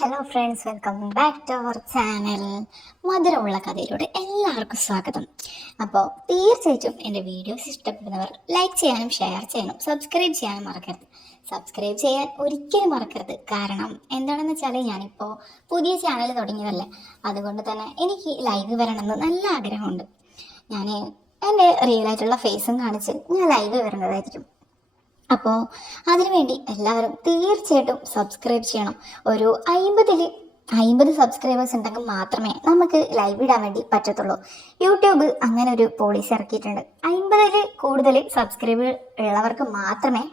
Hello friends, welcome back to our channel. മധുരമുള്ള കഥയിലൂടെ എല്ലാവർക്കും സ്വാഗതം. അപ്പോൾ തീർച്ചയായിട്ടും എൻ്റെ വീഡിയോസ് ഇഷ്ടപ്പെടുന്നവർ ലൈക്ക് ചെയ്യാനും ഷെയർ ചെയ്യാനും സബ്സ്ക്രൈബ് ചെയ്യാനും മറക്കരുത്. സബ്സ്ക്രൈബ് ചെയ്യാൻ ഒരിക്കലും മറക്കരുത്. കാരണം എന്താണെന്ന് വെച്ചാൽ ഞാനിപ്പോൾ പുതിയ ചാനൽ തുടങ്ങിയതല്ലേ, അതുകൊണ്ട് തന്നെ എനിക്ക് ലൈവ് വരണമെന്ന് നല്ല ആഗ്രഹമുണ്ട്. ഞാൻ എൻ്റെ റിയലായിട്ടുള്ള ഫേസും കാണിച്ച് ഞാൻ ലൈവ് വരുന്നതായിരിക്കും. അപ്പോൾ അതിനുവേണ്ടി എല്ലാവരും തീർച്ചയായിട്ടും സബ്സ്ക്രൈബ് ചെയ്യണം. ഒരു 50 സബ്സ്ക്രൈബേഴ്സ് ഉണ്ടെങ്കിൽ മാത്രമേ നമുക്ക് ലൈവ് ഇടാൻ വേണ്ടി പറ്റത്തുള്ളൂ. യൂട്യൂബ് അങ്ങനെ ഒരു പോളിസി ഇറക്കിയിട്ടുണ്ട്. 50 കൂടുതൽ സബ്സ്ക്രൈബ് ഉള്ളവർക്ക് മാത്രമേ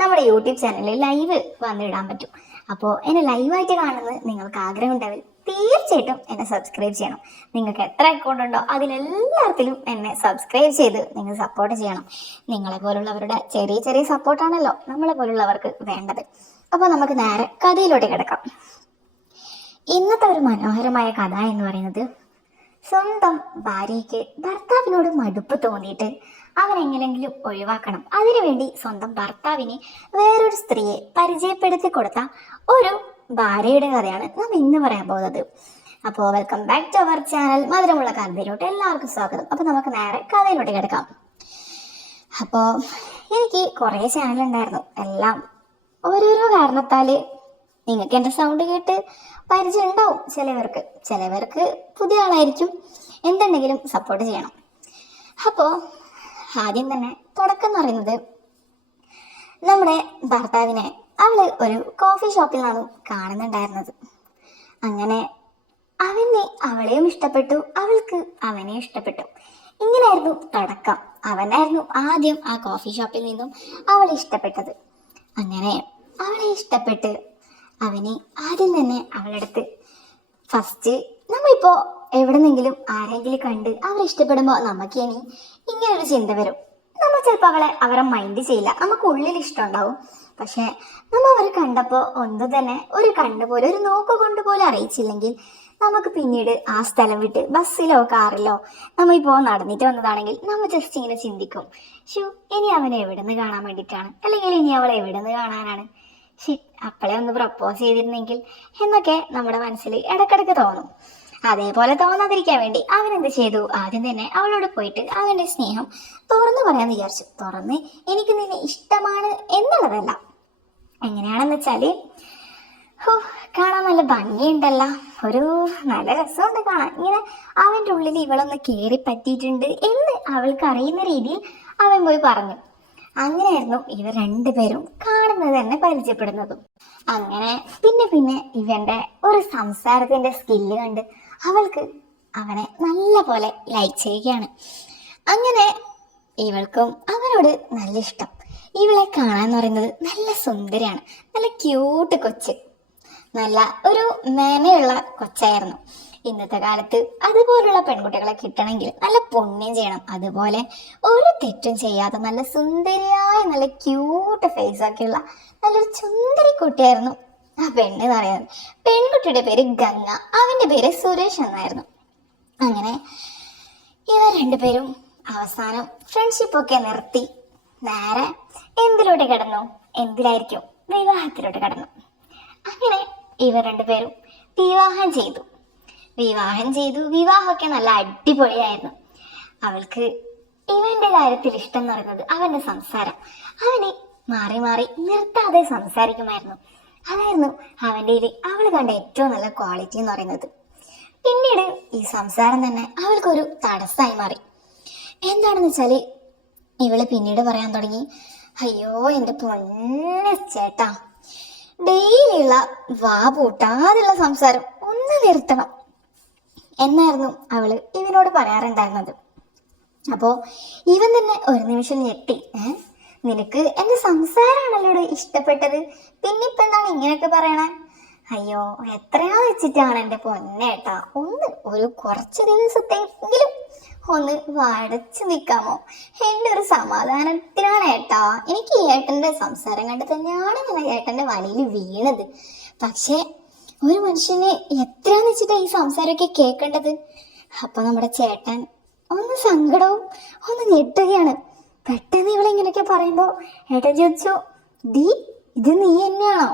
നമ്മുടെ യൂട്യൂബ് ചാനലിൽ ലൈവ് വന്നിടാൻ പറ്റൂ. അപ്പോൾ എന്നെ ലൈവായിട്ട് കാണുന്നത് നിങ്ങൾക്ക് ആഗ്രഹം ഉണ്ടാവില്ല, തീർച്ചയായിട്ടും എന്നെ സബ്സ്ക്രൈബ് ചെയ്യണം. നിങ്ങൾക്ക് എത്ര അക്കൗണ്ട് ഉണ്ടോ അതിലെല്ലാത്തിലും എന്നെ സബ്സ്ക്രൈബ് ചെയ്ത് നിങ്ങൾ സപ്പോർട്ട് ചെയ്യണം. നിങ്ങളെ പോലുള്ളവരുടെ ചെറിയ ചെറിയ സപ്പോർട്ടാണല്ലോ നമ്മളെ പോലുള്ളവർക്ക് വേണ്ടത്. അപ്പോൾ നമുക്ക് നേരെ കഥയിലോട്ട് കിടക്കാം. ഇന്നത്തെ ഒരു മനോഹരമായ കഥ എന്ന് പറയുന്നത്, സ്വന്തം ഭാര്യയ്ക്ക് ഭർത്താവിനോട് മടുപ്പ് തോന്നിയിട്ട് അവൻ എങ്ങനെങ്കിലും ഒഴിവാക്കണം, അതിനുവേണ്ടി സ്വന്തം ഭർത്താവിനെ വേറൊരു സ്ത്രീയെ പരിചയപ്പെടുത്തി കൊടുത്ത ഒരു ഭാര്യയുടെ കഥയാണ് നാം ഇന്ന് പറയാൻ പോകുന്നത്. അപ്പോൾ welcome back to our channel. മധുരമുള്ള കഥയിലോട്ട് എല്ലാവർക്കും സ്വാഗതം. അപ്പോൾ നമുക്ക് നേരെ കഥയിലോട്ട് കിടക്കാം. അപ്പോൾ എനിക്ക് കുറേ ചാനലുണ്ടായിരുന്നു. എല്ലാം ഓരോരോ കാരണത്താൽ നിങ്ങൾക്ക് എൻ്റെ സൗണ്ട് കേട്ട് പരിചയം ഉണ്ടാവും. ചിലവർക്ക് പുതിയ ആളായിരിക്കും. എന്തുണ്ടെങ്കിലും സപ്പോർട്ട് ചെയ്യണം. അപ്പോൾ ആദ്യം തന്നെ തുടക്കം എന്ന് പറയുന്നത്, നമ്മുടെ ഭർത്താവിനെ അവള് ഒരു കോഫി ഷോപ്പിൽ നിന്നാണ് കാണുന്നുണ്ടായിരുന്നത്. അങ്ങനെ അവനെ അവളെയും ഇഷ്ടപ്പെട്ടു, അവൾക്ക് അവനെ ഇഷ്ടപ്പെട്ടു. ഇങ്ങനെയായിരുന്നു തുടക്കം. അവനായിരുന്നു ആദ്യം ആ കോഫി ഷോപ്പിൽ നിന്നും അവളെ ഇഷ്ടപ്പെട്ടത്. അങ്ങനെ അവളെ ഇഷ്ടപ്പെട്ട് അവനെ ആദ്യം തന്നെ അവളടുത്ത് ഫസ്റ്റ് നമ്മളിപ്പോൾ എവിടെന്നെങ്കിലും ആരെങ്കിലും കണ്ട് അവരെ ഇഷ്ടപ്പെടുമ്പോൾ നമുക്ക് ഇനി ഇങ്ങനൊരു ചിന്ത വരും. നമ്മൾ ചിലപ്പോൾ അവരെ മൈൻഡ് ചെയ്യില്ല, നമുക്ക് ഉള്ളിൽ ഇഷ്ടം ഉണ്ടാവും. പക്ഷെ നമ്മൾ അവരെ കണ്ടപ്പോൾ ഒന്നും തന്നെ ഒരു കണ്ടുപോലെ ഒരു നോക്കുകൊണ്ട് പോലും അറിയിച്ചില്ലെങ്കിൽ നമുക്ക് പിന്നീട് ആ സ്ഥലം വിട്ട് ബസ്സിലോ കാറിലോ നമ്മളിപ്പോൾ നടന്നിട്ട് വന്നതാണെങ്കിൽ നമ്മൾ ജസ്റ്റ് ഇങ്ങനെ ചിന്തിക്കും, ഇനി അവനെ എവിടെ നിന്ന് കാണാൻ വേണ്ടിയിട്ടാണ്, അല്ലെങ്കിൽ ഇനി അവളെ എവിടെ നിന്ന് കാണാനാണ്, അപ്പളെ ഒന്ന് പ്രപ്പോസ് ചെയ്തിരുന്നെങ്കിൽ എന്നൊക്കെ നമ്മുടെ മനസ്സിൽ ഇടക്കിടക്ക് തോന്നും. അതേപോലെ തോന്നാതിരിക്കാൻ വേണ്ടി അവൻ എന്ത് ചെയ്തു, ആദ്യം തന്നെ അവളോട് പോയിട്ട് അവന്റെ സ്നേഹം തുറന്നു പറയാന്ന് വിചാരിച്ചു. തുറന്ന് എനിക്ക് നിന്നെ ഇഷ്ടമാണ് എന്നുള്ളതല്ല, എങ്ങനെയാണെന്ന് വെച്ചാല്, കാണാൻ നല്ല ഭംഗിയുണ്ടല്ലോ, ഒരു നല്ല രസമുണ്ട് കാണാൻ, ഇങ്ങനെ അവന്റെ ഉള്ളിൽ ഇവളൊന്ന് കയറി പറ്റിയിട്ടുണ്ട് എന്ന് അവൾക്ക് അറിയുന്ന രീതിയിൽ അവൻ പോയി പറഞ്ഞു. അങ്ങനെയായിരുന്നു ഇവർ രണ്ടുപേരും കാണുന്നത് തന്നെ പരിചയപ്പെടുന്നതും. അങ്ങനെ പിന്നെ ഇവന്റെ ഒരു സംസാരത്തിന്റെ സ്കില്ല് കണ്ട് അവൾക്ക് അവനെ നല്ല പോലെ ലൈക്ക് ചെയ്യുകയാണ്. അങ്ങനെ ഇവൾക്കും അവനോട് നല്ല ഇഷ്ടം. ഇവളെ കാണാന്ന് പറയുന്നത് നല്ല സുന്ദരിയാണ്, നല്ല ക്യൂട്ട് കൊച്ച്, നല്ല ഒരു മേനയുള്ള കൊച്ചായിരുന്നു. ഇന്നത്തെ കാലത്ത് അതുപോലുള്ള പെൺകുട്ടികളെ കിട്ടണമെങ്കിൽ നല്ല പുണ്യം ചെയ്യണം. അതുപോലെ ഒരു തെറ്റും ചെയ്യാതെ നല്ല സുന്ദരിയായ നല്ല ക്യൂട്ട് ഫേസൊക്കെയുള്ള നല്ലൊരു സുന്ദരി കുട്ടിയായിരുന്നു ആ പെണ്ണ് എന്ന് പറയുന്നത്. പെൺകുട്ടിയുടെ പേര് ഗംഗ, അവന്റെ പേര് സുരേഷ് എന്നായിരുന്നു. അങ്ങനെ ഇവർ രണ്ടുപേരും അവസാനം ഫ്രണ്ട്ഷിപ്പൊക്കെ നിർത്തി നേരെ എന്തിലോട്ട് എന്തിലായിരിക്കും, വിവാഹത്തിലോട്ട് കടന്നു. അങ്ങനെ ഇവർ രണ്ടുപേരും വിവാഹം ചെയ്തു. വിവാഹമൊക്കെ നല്ല അടിപൊളിയായിരുന്നു. അവൾക്ക് ഇവന്റെ കാര്യത്തിൽ ഇഷ്ടം എന്ന് പറയുന്നത് അവന്റെ സംസാരം. അവന് മാറി മാറി നിർത്താതെ സംസാരിക്കുമായിരുന്നു. അതായിരുന്നു അവൻ്റെ അവൾ കണ്ട ഏറ്റവും നല്ല ക്വാളിറ്റി എന്ന് പറയുന്നത്. പിന്നീട് ഈ സംസാരം തന്നെ അവൾക്കൊരു തടസ്സമായി മാറി. എന്താണെന്ന് വെച്ചാല്, ഇവള് പിന്നീട് പറയാൻ തുടങ്ങി, അയ്യോ എൻ്റെ പൊന്ന ചേട്ടാ, ഡെയിലിയുള്ള വാ പൂട്ടാതുള്ള സംസാരം ഒന്ന് നിർത്തണം എന്നായിരുന്നു അവള് ഇവനോട് പറയാറുണ്ടായിരുന്നത്. അപ്പോ ഇവൻ തന്നെ ഒരു നിമിഷം ഞെട്ടി. നിനക്ക് എന്റെ സംസാരമാണല്ലോ ഇഷ്ടപ്പെട്ടത്, പിന്നിപ്പോ എന്താണ് ഇങ്ങനെയൊക്കെ പറയണേ? അയ്യോ, എത്രയാ വെച്ചിട്ടാണ് എൻ്റെ പൊന്നേട്ടാ, ഒരു കുറച്ച് ദിവസത്തെങ്കിലും ഒന്ന് വടച്ചു നിൽക്കാമോ? എൻ്റെ ഒരു സമാധാനത്തിനാണ് ഏട്ടാ. എനിക്ക് ഈ ഏട്ടൻ്റെ സംസാരം കണ്ട് തന്നെയാണ് ഞാൻ ഏട്ടൻ്റെ വലയിൽ വീണത്. പക്ഷേ ഒരു മനുഷ്യന് എത്രയാന്ന് വെച്ചിട്ടാ ഈ സംസാരമൊക്കെ കേൾക്കേണ്ടത്? അപ്പൊ നമ്മുടെ ചേട്ടൻ ഒന്ന് സങ്കടവും ഒന്ന് ഞെട്ടുകയാണ്. പെട്ടെന്ന് ഇവളിങ്ങനെയൊക്കെ പറയുമ്പോ ഏട്ടൻ ചോദിച്ചു, ഇത് നീ എന്നെയാണോ?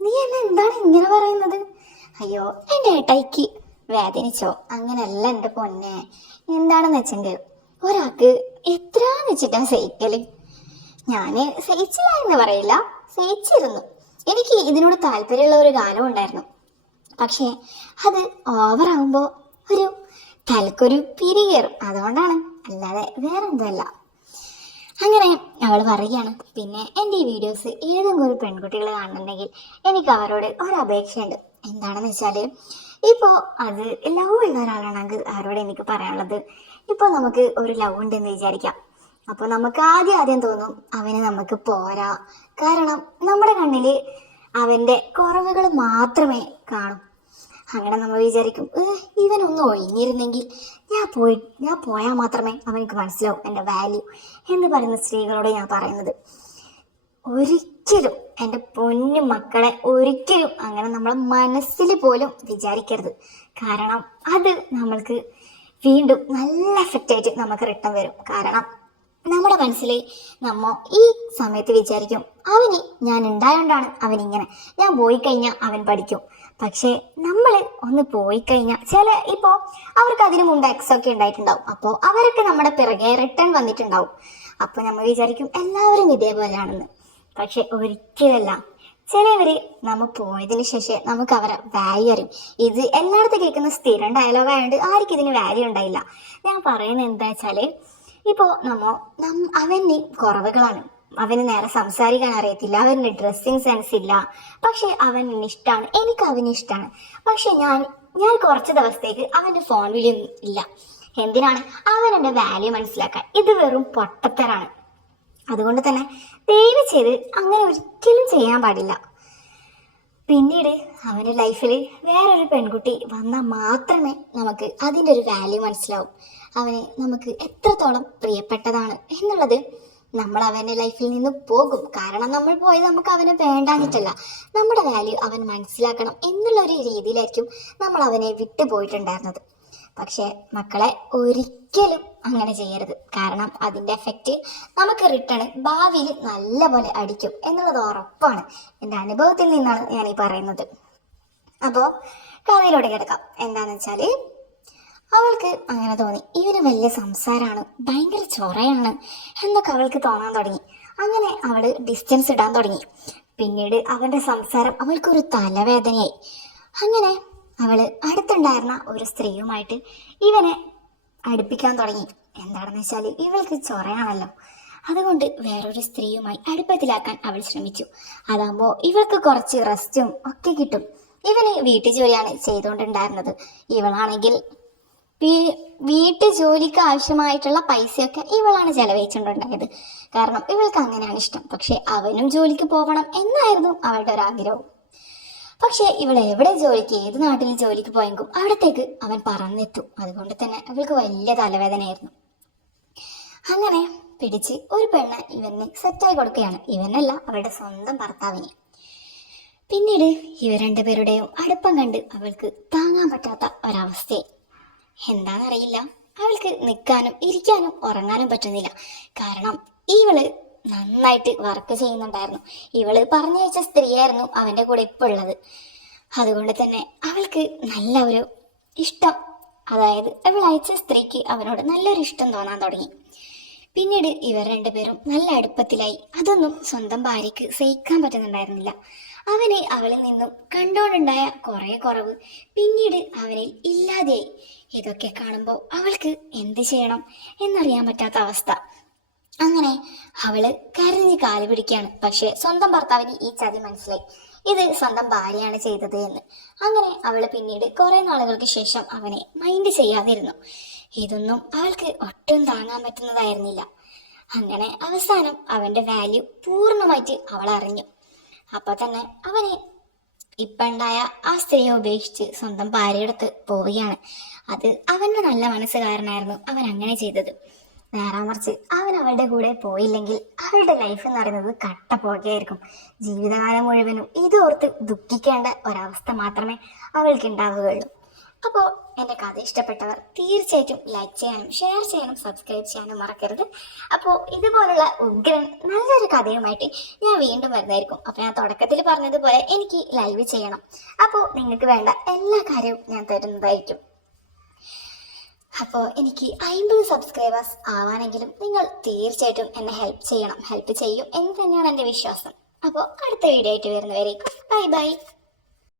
നീ എന്നെ എന്താണ് ഇങ്ങനെ പറയുന്നത്? അയ്യോ എൻ്റെ ഏട്ടായിക്ക് വേദനിച്ചോ? അങ്ങനെയല്ല എൻ്റെ പൊന്നെ. എന്താണെന്ന് വെച്ചെങ്കിൽ ഒരാൾക്ക് എത്രാന്ന് വെച്ചിട്ടാ സഹിക്കല്. ഞാന് സഹിച്ചില്ല എന്ന് പറയില്ല, സഹിച്ചിരുന്നു. എനിക്ക് ഇതിനോട് താല്പര്യമുള്ള ഒരു കാലം ഉണ്ടായിരുന്നു. പക്ഷേ അത് ഓവറാകുമ്പോൾ ഒരു തലക്കൊരു പിരി കയറും, അതുകൊണ്ടാണ്, അല്ലാതെ വേറെന്തല്ല. അങ്ങനെ അവൾ പറയുകയാണ്, പിന്നെ എൻ്റെ ഈ വീഡിയോസ് ഏതെങ്കിലും ഒരു പെൺകുട്ടികൾ കാണുന്നുണ്ടെങ്കിൽ എനിക്ക് അവരോട് ഒരു അപേക്ഷയുണ്ട്. എന്താണെന്ന് വെച്ചാൽ, ഇപ്പോൾ അത് ലവ് ഉള്ള ഒരാളാണെങ്കിൽ അവരോട് എനിക്ക് പറയാനുള്ളത്, ഇപ്പോൾ നമുക്ക് ഒരു ലവ് ഉണ്ടെന്ന് വിചാരിക്കാം. അപ്പോൾ നമുക്ക് ആദ്യം തോന്നും അവന് നമുക്ക് പോരാ. കാരണം നമ്മുടെ കണ്ണിൽ അവൻ്റെ കുറവുകൾ മാത്രമേ കാണൂ. അങ്ങനെ നമ്മൾ വിചാരിക്കും, ഇവനൊന്ന് ഒഴിഞ്ഞിരുന്നെങ്കിൽ ഞാൻ പോയാൽ മാത്രമേ അവനക്ക് മനസ്സിലാവും എൻ്റെ വാല്യൂ എന്ന് പറയുന്ന സ്ത്രീകളോട് ഞാൻ പറയുന്നത്, ഒരിക്കലും എൻ്റെ പൊന്നു മക്കളെ ഒരിക്കലും അങ്ങനെ നമ്മളെ മനസ്സിൽ പോലും വിചാരിക്കരുത്. കാരണം അത് നമ്മൾക്ക് വീണ്ടും നല്ല എഫക്റ്റായിട്ട് നമുക്ക് റിട്ടേൺ വരും. കാരണം നമ്മുടെ മനസ്സിൽ നമ്മ ഈ സമയത്ത് വിചാരിക്കും, അവന് ഞാൻ ഉണ്ടായോണ്ടാണ് അവനിങ്ങനെ, ഞാൻ പോയി കഴിഞ്ഞാൽ അവൻ പഠിക്കും. പക്ഷേ നമ്മൾ ഒന്ന് പോയി കഴിഞ്ഞാൽ ഇപ്പോൾ അവർക്ക് അതിനു മുമ്പ് എക്സൊക്കെ ഉണ്ടായിട്ടുണ്ടാവും. അപ്പോൾ അവരൊക്കെ നമ്മുടെ പിറകെ റിട്ടേൺ വന്നിട്ടുണ്ടാവും. അപ്പോൾ നമ്മൾ വിചാരിക്കും എല്ലാവരും ഇതേപോലെയാണെന്ന്. പക്ഷെ ഒരിക്കലല്ല. ചിലവർ നമ്മൾ പോയതിന് ശേഷം നമുക്ക് അവരെ വാല്യൂ അറിയും. ഇത് എല്ലായിടത്തും കേൾക്കുന്ന സ്ഥിരം ഡയലോഗായതുകൊണ്ട് ആർക്കും ഇതിന് വാല്യൂ ഉണ്ടായില്ല. ഞാൻ പറയുന്നത് എന്താ വെച്ചാൽ, ഇപ്പോൾ അവന് കുറവുകളാണ്, അവന് നേരെ സംസാരിക്കാൻ അറിയത്തില്ല, അവന് ഡ്രസ്സിങ് സെൻസ് ഇല്ല, പക്ഷെ അവന് ഇഷ്ടമാണ്, എനിക്ക് അവന് ഇഷ്ടമാണ്. പക്ഷെ ഞാൻ കുറച്ച് ദിവസത്തേക്ക് അവൻ്റെ ഫോൺ വിളിയൊന്നും ഇല്ല. എന്തിനാണ്? അവൻ എൻ്റെ വാല്യൂ മനസ്സിലാക്കാൻ. ഇത് വെറും പൊട്ടത്തരാണ്. അതുകൊണ്ട് തന്നെ ദയവ് ചെയ്ത് അങ്ങനെ ഒരിക്കലും ചെയ്യാൻ പാടില്ല. പിന്നീട് അവൻ്റെ ലൈഫിൽ വേറൊരു പെൺകുട്ടി വന്നാൽ മാത്രമേ നമുക്ക് അതിൻ്റെ ഒരു വാല്യൂ മനസ്സിലാവും. അവന് നമുക്ക് എത്രത്തോളം പ്രിയപ്പെട്ടതാണ് എന്നുള്ളത് നമ്മൾ അവൻ്റെ ലൈഫിൽ നിന്ന് പോകും. കാരണം നമ്മൾ പോയത് നമുക്ക് അവനെ വേണ്ടാഞ്ഞിട്ടല്ല, നമ്മുടെ വാല്യൂ അവൻ മനസ്സിലാക്കണം എന്നുള്ളൊരു രീതിയിലായിരിക്കും നമ്മൾ അവനെ വിട്ടു പോയിട്ടുണ്ടായിരുന്നത്. പക്ഷേ മക്കളെ, ഒരിക്കലും അങ്ങനെ ചെയ്യരുത്. കാരണം അതിൻ്റെ എഫക്റ്റ് നമുക്ക് റിട്ടേൺ ഭാവിയിൽ നല്ല പോലെ അടിക്കും എന്നുള്ളത് ഉറപ്പാണ്. എൻ്റെ അനുഭവത്തിൽ നിന്നാണ് ഞാൻ ഈ പറയുന്നത്. അപ്പോൾ കഥയിലൂടെ കിടക്കാം. എന്താണെന്ന് വെച്ചാൽ, അവൾക്ക് അങ്ങനെ തോന്നി, ഇവന് വലിയ സംസാരമാണ്, ഭയങ്കര ചൊറയാണ് എന്നൊക്കെ അവൾക്ക് തോന്നാൻ തുടങ്ങി. അങ്ങനെ അവൾ ഡിസ്റ്റൻസ് ഇടാൻ തുടങ്ങി. പിന്നീട് അവൻ്റെ സംസാരം അവൾക്കൊരു തലവേദനയായി. അങ്ങനെ അവൾ അടുത്തുണ്ടായിരുന്ന ഒരു സ്ത്രീയുമായിട്ട് ഇവനെ അടുപ്പിക്കാൻ തുടങ്ങി. എന്താണെന്ന് വെച്ചാൽ, ഇവൾക്ക് ചൊറയാണല്ലോ, അതുകൊണ്ട് വേറൊരു സ്ത്രീയുമായി അടുപ്പത്തിലാക്കാൻ അവൾ ശ്രമിച്ചു. അതാകുമ്പോൾ ഇവൾക്ക് കുറച്ച് റെസ്റ്റും ഒക്കെ കിട്ടും. ഇവന് വീട്ടു ജോലിയാണ് ചെയ്തുകൊണ്ടുണ്ടായിരുന്നത്. ഇവളാണെങ്കിൽ വീട്ടു ജോലിക്ക് ആവശ്യമായിട്ടുള്ള പൈസയൊക്കെ ഇവളാണ് ചെലവഴിച്ചുകൊണ്ടുണ്ടായത്. കാരണം ഇവൾക്ക് അങ്ങനെയാണ് ഇഷ്ടം. പക്ഷെ അവനും ജോലിക്ക് പോകണം എന്നായിരുന്നു അവളുടെ ഒരാഗ്രഹം. പക്ഷേ ഇവൾ എവിടെ ജോലിക്ക്, ഏത് നാട്ടിൽ ജോലിക്ക് പോയെങ്കിൽ അവിടത്തേക്ക് അവൻ പറന്നെത്തും. അതുകൊണ്ട് തന്നെ അവൾക്ക് വലിയ തലവേദനയായിരുന്നു. അങ്ങനെ പിടിച്ച് ഒരു പെണ്ണ് ഇവന് സെറ്റായി കൊടുക്കുകയാണ്. ഇവനല്ല, അവളുടെ സ്വന്തം ഭർത്താവിനെ. പിന്നീട് ഇവർ രണ്ടുപേരുടെയും അടുപ്പം കണ്ട് അവൾക്ക് താങ്ങാൻ പറ്റാത്ത ഒരവസ്ഥയായി. എന്താണെന്നറിയില്ല, അവൾക്ക് നിൽക്കാനും ഇരിക്കാനും ഉറങ്ങാനും പറ്റുന്നില്ല. കാരണം ഇവള് നന്നായിട്ട് വർക്ക് ചെയ്യുന്നുണ്ടായിരുന്നു. ഇവള് പറഞ്ഞയച്ച സ്ത്രീയായിരുന്നു അവൻ്റെ കൂടെ ഇപ്പോൾ ഉള്ളത്. അതുകൊണ്ട് തന്നെ അവൾക്ക് നല്ല ഒരു ഇഷ്ടം, അതായത് അവൾ അയച്ച സ്ത്രീക്ക് അവനോട് നല്ലൊരു ഇഷ്ടം തോന്നാൻ തുടങ്ങി. പിന്നീട് ഇവർ രണ്ടുപേരും നല്ല അടുപ്പത്തിലായി. അതൊന്നും സ്വന്തം ഭാര്യയ്ക്ക് സഹിക്കാൻ പറ്റുന്നുണ്ടായിരുന്നില്ല. അവന് അവളിൽ നിന്നും കണ്ടുകൊണ്ടുണ്ടായ കുറേ കുറവ് പിന്നീട് അവനിൽ ഇല്ലാതെയായി. ഇതൊക്കെ കാണുമ്പോൾ അവൾക്ക് എന്ത് ചെയ്യണം എന്നറിയാൻ പറ്റാത്ത അവസ്ഥ. അങ്ങനെ അവള് കരഞ്ഞ് കാല് പിടിക്കുകയാണ്. പക്ഷെ സ്വന്തം ഭർത്താവിന് ഈ ചതി മനസ്സിലായി, ഇത് സ്വന്തം ഭാര്യയാണ് ചെയ്തത് എന്ന്. അങ്ങനെ അവള് പിന്നീട് കുറെ നാളുകൾക്ക് ശേഷം അവനെ മൈൻഡ് ചെയ്യാതിരുന്നു. ഇതൊന്നും അവൾക്ക് ഒട്ടും താങ്ങാൻ പറ്റുന്നതായിരുന്നില്ല. അങ്ങനെ അവസാനം അവന്റെ വാല്യൂ പൂർണ്ണമായിട്ട് അവൾ അറിഞ്ഞു. അപ്പൊ തന്നെ അവന് ഇപ്പൊ ഉണ്ടായ ആ സ്ത്രീയെ ഉപേക്ഷിച്ച് സ്വന്തം ഭാര്യയെടുത്ത് പോവുകയാണ്. അത് അവന്റെ നല്ല മനസ്സ് കാരണമായിരുന്നു അവൻ അങ്ങനെ ചെയ്തത്. നേരെ മറിച്ച് അവൻ അവളുടെ കൂടെ പോയില്ലെങ്കിൽ അവളുടെ ലൈഫ് എന്ന് പറയുന്നത് കട്ട പോകുകയായിരിക്കും. ജീവിതകാലം മുഴുവനും ഇതോർത്ത് ദുഃഖിക്കേണ്ട ഒരവസ്ഥ മാത്രമേ അവൾക്ക് ഉണ്ടാവുകയുള്ളൂ. അപ്പോൾ എൻ്റെ കഥ ഇഷ്ടപ്പെട്ടവർ തീർച്ചയായിട്ടും ലൈക്ക് ചെയ്യാനും ഷെയർ ചെയ്യാനും സബ്സ്ക്രൈബ് ചെയ്യാനും മറക്കരുത്. അപ്പോൾ ഇതുപോലുള്ള ഉഗ്രൻ നല്ലൊരു കഥയുമായിട്ട് ഞാൻ വീണ്ടും വരുന്നതായിരിക്കും. അപ്പോൾ ഞാൻ തുടക്കത്തിൽ പറഞ്ഞതുപോലെ എനിക്ക് ലൈവ് ചെയ്യണം. അപ്പോൾ നിങ്ങൾക്ക് വേണ്ട എല്ലാ കാര്യവും ഞാൻ തരുന്നതായിരിക്കും. അപ്പോൾ എനിക്ക് 50 സബ്സ്ക്രൈബേഴ്സ് ആവാനെങ്കിലും നിങ്ങൾ തീർച്ചയായിട്ടും എന്നെ ഹെൽപ്പ് ചെയ്യണം. ഹെൽപ്പ് ചെയ്യും എന്ന് തന്നെയാണ് എൻ്റെ വിശ്വാസം. അപ്പോൾ അടുത്ത വീഡിയോ ആയിട്ട് വരുന്നവരേക്കും ബൈ ബൈ.